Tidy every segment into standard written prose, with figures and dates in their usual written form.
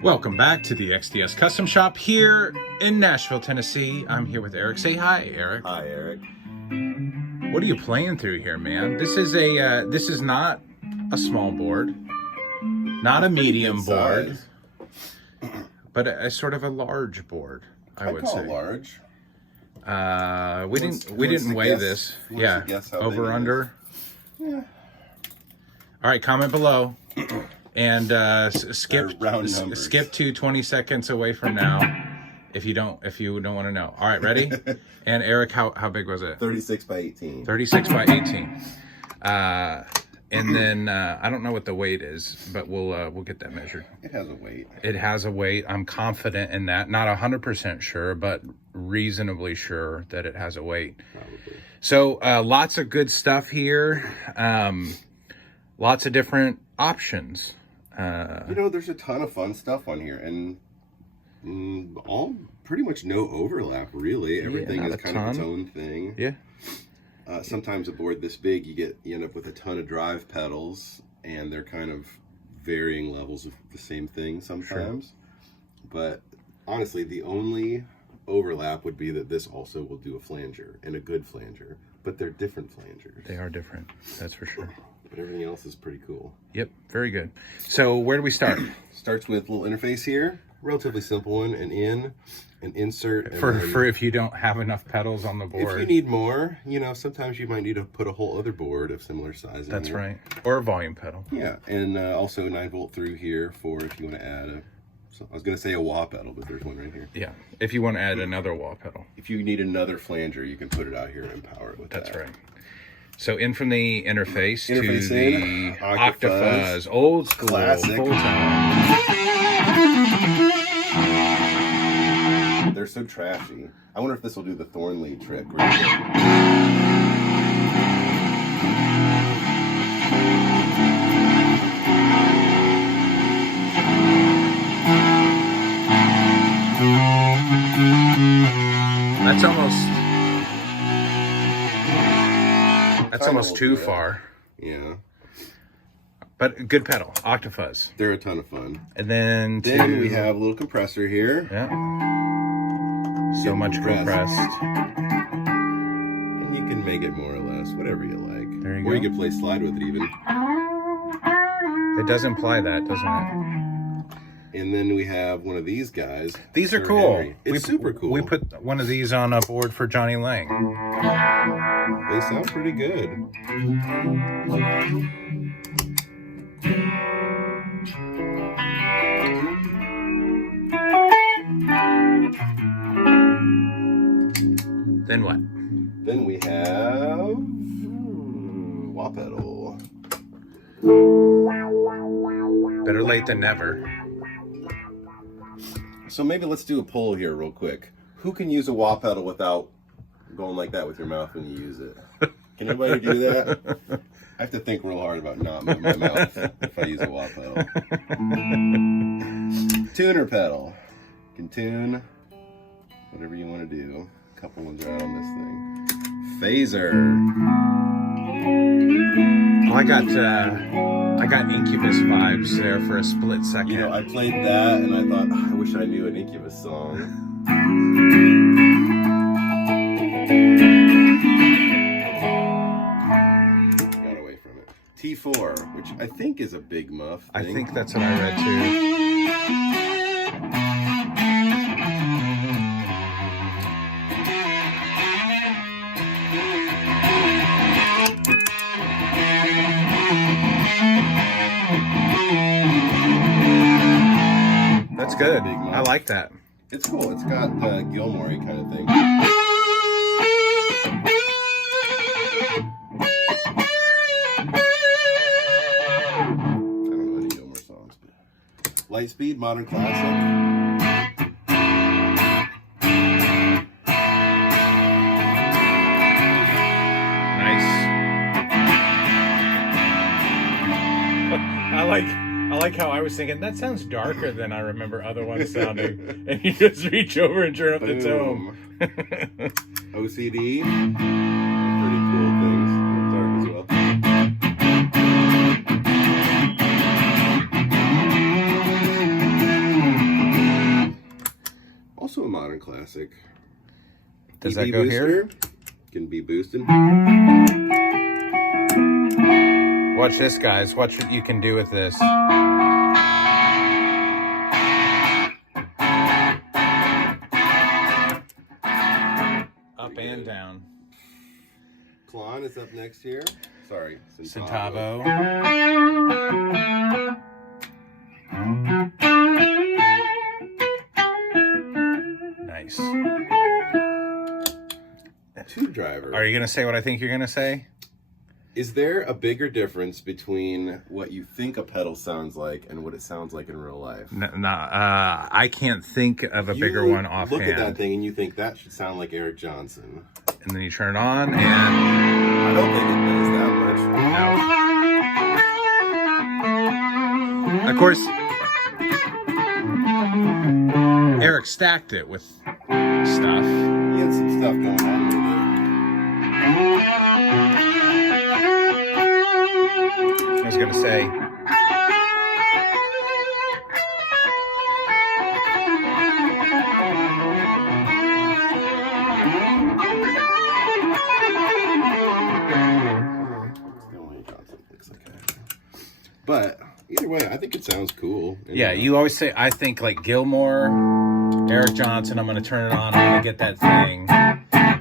Welcome back to the XDS Custom Shop here in Nashville, Tennessee. I'm here with Eric. Say hi, Eric. Hi, Eric. What are you playing through here, man? This is not a small board, not a medium board, but a sort of a large board. I would say large. We didn't weigh this. Yeah, over under. Yeah. All right, comment below. And skip to 20 seconds away from now if you don't want to know. All right, ready? And Eric, how big was it? 36 by 18. 36 by 18. And then I don't know what the weight is, but we'll get that measured. It has a weight. It has a weight. I'm confident in that. Not 100% sure, but reasonably sure that it has a weight. Probably. So lots of good stuff here. Lots of different options. There's a ton of fun stuff on here, and all pretty much no overlap, really. Everything is kind of its own thing. Yeah. Sometimes a board this big, you end up with a ton of drive pedals, and they're kind of varying levels of the same thing sometimes. Sure. But honestly, the only overlap would be that this also will do a flanger, and a good flanger. But they're different flangers. They are different, that's for sure. But everything else is pretty cool. Yep, very good. So where do we start? Starts with a little interface here, relatively simple one, an insert. For if you don't have enough pedals on the board. If you need more, sometimes you might need to put a whole other board of similar size in That's here. right. Or a volume pedal. Yeah, and also a 9-volt through here for if you want to add I was going to say a wah pedal, but there's one right here. Yeah, if you want to add another wah pedal. If you need another flanger, you can put it out here and power it with That's right. So in from the interface to in, the Octafuzz, old school, classic. full tone. They're so trashy. I wonder if this will do the Thornley trick. That's almost too far. Yeah. But good pedal, Octafuzz. They're a ton of fun. And then we have a little compressor here. Yeah. So much compressed. And you can make it more or less, whatever you like. There you go. Or you can play slide with it even. It does imply that, doesn't it? And then we have one of these guys. These are cool. Henry. It's super cool. We put one of these on a board for Johnny Lang. They sound pretty good. Then what? Then we have wah pedal. Better late than never. So maybe let's do a poll here real quick. Who can use a wah pedal without going like that with your mouth when you use it? Can anybody do that? I have to think real hard about not moving my mouth if I use a wah pedal. Tuner pedal. You can tune whatever you want to do. A couple ones are out on this thing. Phaser. Well, I got Incubus vibes there for a split second. I played that and I thought, I wish I knew an Incubus song. Got away from it. T4, which I think is a big muff thing. I think that's what I read too. That's good. I like that. It's cool. It's got Gilmore kind of thing. Lightspeed, modern classic. Nice. I like how I was thinking, that sounds darker than I remember other ones sounding. And you just reach over and turn up the tone. OCD. Pretty cool things. Dark as well. modern classic. Does EB that go booster here? Can be boosted. Watch this, guys. Watch what you can do with this. Up and down. Klon is up next here. Sorry, Centavo. Nice. Tube driver. Are you going to say what I think you're going to say? Is there a bigger difference between what you think a pedal sounds like and what it sounds like in real life? I can't think of a bigger one offhand. Look at that thing and you think that should sound like Eric Johnson. And then you turn it on and... I don't think it does that much. No. Of course, Eric stacked it with stuff. He had some stuff going on with I was going to say... But either way, I think it sounds cool. Yeah, you always say, I think like Gilmore, Eric Johnson, I'm going to turn it on, I'm going to get that thing.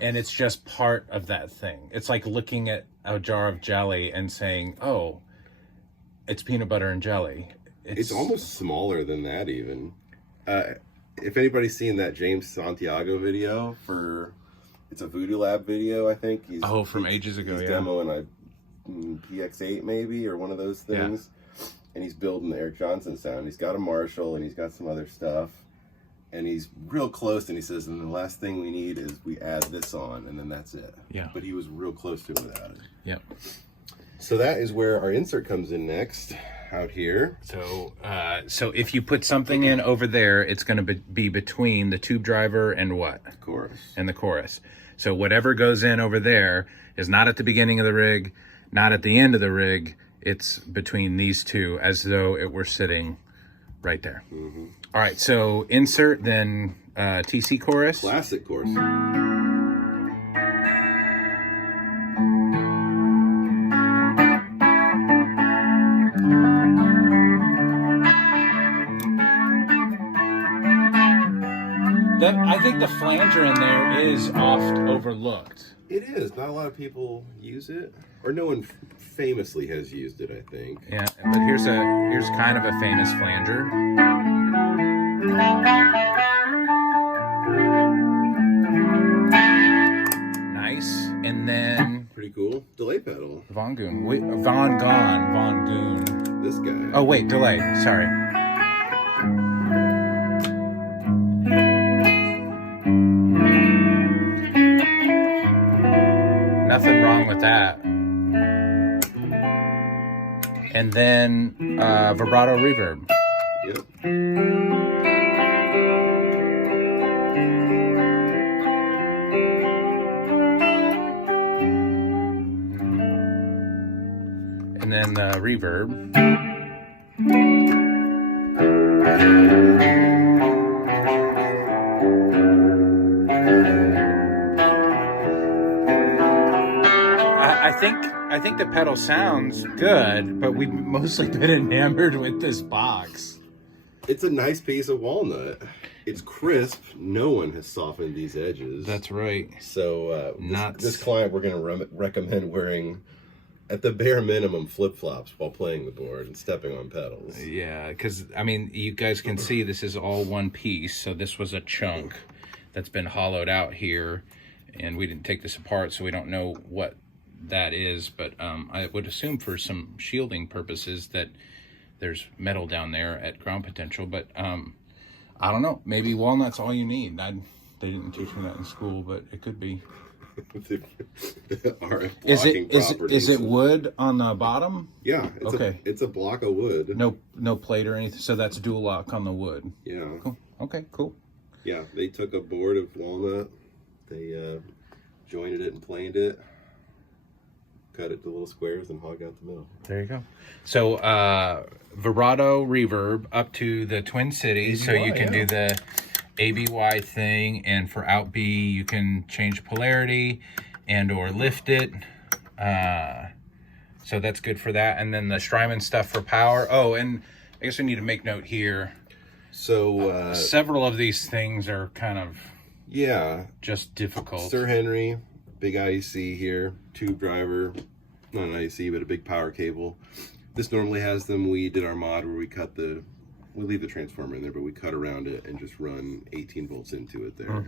And it's just part of that thing. It's like looking at a jar of jelly and saying, oh, it's peanut butter and jelly. It's almost smaller than that even. If anybody's seen that James Santiago video it's a Voodoo Lab video, I think. From ages ago, he's demoing a PX8 maybe, or one of those things. Yeah. And he's building the Eric Johnson sound. He's got a Marshall and he's got some other stuff. And he's real close, and he says, and the last thing we need is we add this on, and then that's it. Yeah. But he was real close to it without it. Yep. So that is where our insert comes in next, out here. So if you put something in over there, it's going to be between the tube driver and what? Chorus. And the chorus. So whatever goes in over there is not at the beginning of the rig, not at the end of the rig. It's between these two, as though it were sitting right there. Mm-hmm. All right, so insert, then TC chorus. Classic chorus. I think the flanger in there is oft overlooked. It is. Not a lot of people use it, or no one famously has used it, I think. Yeah, but here's kind of a famous flanger. Nice. And then pretty cool. Delay pedal. Von Goon. This guy. Oh wait, delay. Sorry. Nothing wrong with that. And then vibrato reverb. Yep. And then reverb. I think the pedal sounds good, but we've mostly been enamored with this box. It's a nice piece of walnut. It's crisp. No one has softened these edges. That's right. So this client, we're going to recommend wearing, at the bare minimum, flip-flops while playing the board and stepping on pedals. Yeah, because, I mean, you guys can see this is all one piece. So this was a chunk that's been hollowed out here, and we didn't take this apart, so we don't know what that is, but I would assume for some shielding purposes that there's metal down there at ground potential, but I don't know, maybe walnut's all you need. They didn't teach me that in school, but it could be. Is it wood on the bottom? Yeah, okay. It's a block of wood. No plate or anything, so that's dual lock on the wood. Yeah. Cool. Okay, cool. Yeah, they took a board of walnut, they jointed it and planed it, cut it to little squares, and hogged out the middle. There you go. So vibrato reverb up to the Twin Cities, so you can do the ABY thing, and for out B you can change polarity and or lift it. So that's good for that. And then the Strymon stuff for power. Oh, and I guess we need to make note here. So several of these things are kind of just difficult. Sir Henry, big IEC here, tube driver, not an IEC but a big power cable. This normally has them. We did our mod where we leave the transformer in there, but we cut around it and just run 18 volts into it there.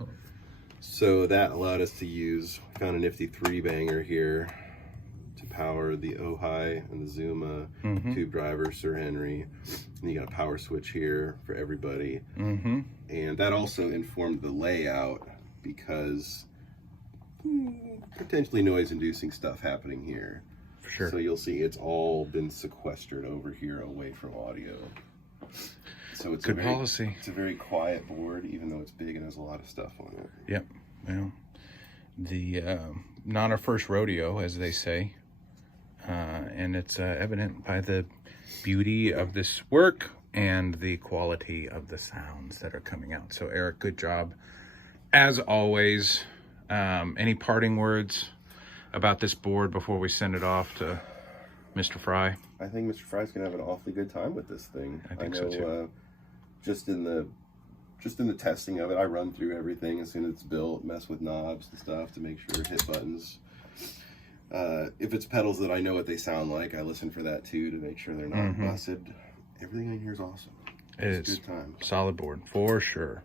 So that allowed us to use, found a nifty 3-banger here to power the Ojai and the Zuma tube driver, Sir Henry. And you got a power switch here for everybody. And that also informed the layout because potentially noise-inducing stuff happening here. For sure. So you'll see it's all been sequestered over here away from audio. So it's good policy. It's a very quiet board, even though it's big and has a lot of stuff on it. Yep. Well, the not our first rodeo, as they say, and it's evident by the beauty of this work and the quality of the sounds that are coming out. So Eric, good job as always. Any parting words about this board before we send it off to Mr. Fry? I think Mr. Fry's gonna have an awfully good time with this thing. I think so too. Just in the testing of it, I run through everything as soon as it's built, mess with knobs and stuff to make sure, hit buttons. If it's pedals that I know what they sound like, I listen for that too to make sure they're not busted. Everything in here is awesome. It's a good time. Solid board for sure.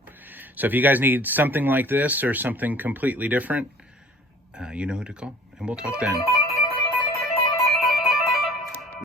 So if you guys need something like this or something completely different, you know who to call, and we'll talk then.